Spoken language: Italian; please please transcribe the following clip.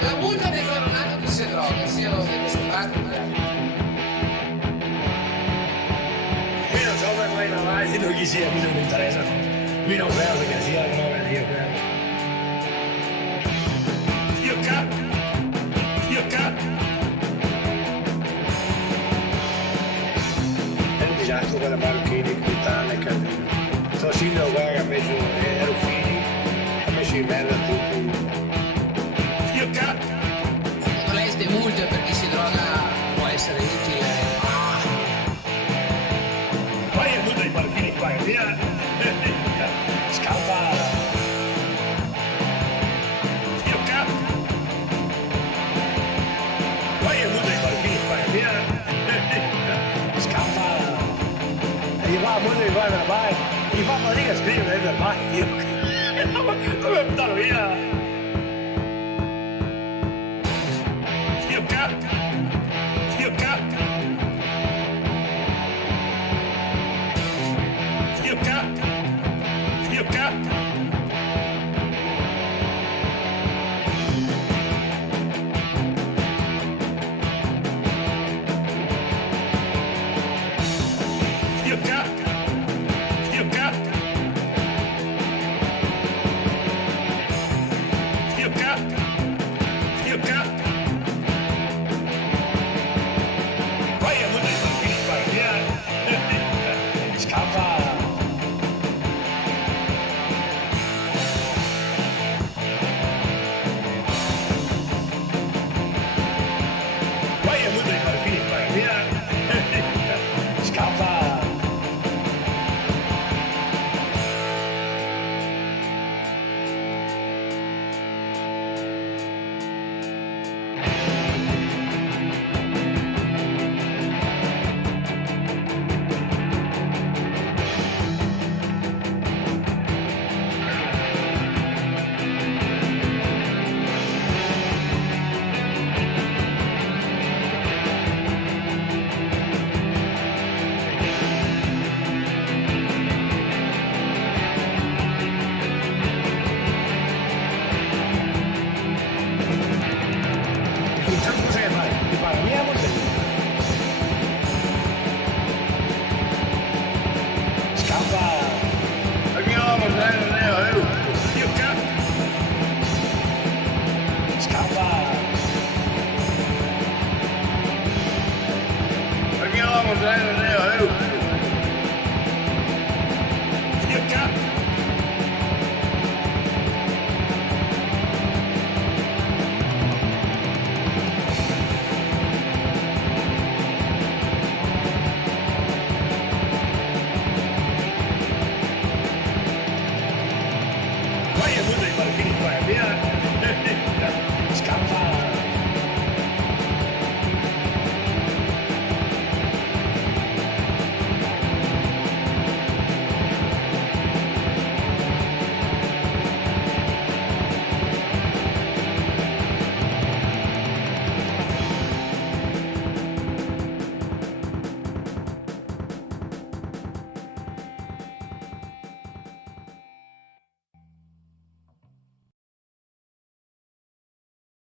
La multa di Fernando chi si droga, sia lo dimostrato. Io non so per mai in avanti, non chi sia, mi non mi interessa. Mi non credo che sia, no, per io credo. Io cazzo. E il disastro della Marocchini, Quintana, Cardino. Tossino, guarda, ha messo Rufini, ha messo in merda tutti. Io cazzo. Secondo lei ste multe per chi si droga può essere utile? Vai a tutti i Marocchini, vai, via. Scalpa. Io cazzo. Vai a tutti i Marocchini, vai, via. Scalpa. E gli va, molto vai, gli fa fatica a scrivere, vai, io come andare via? Io cazzo. Io cazzo. Io cazzo.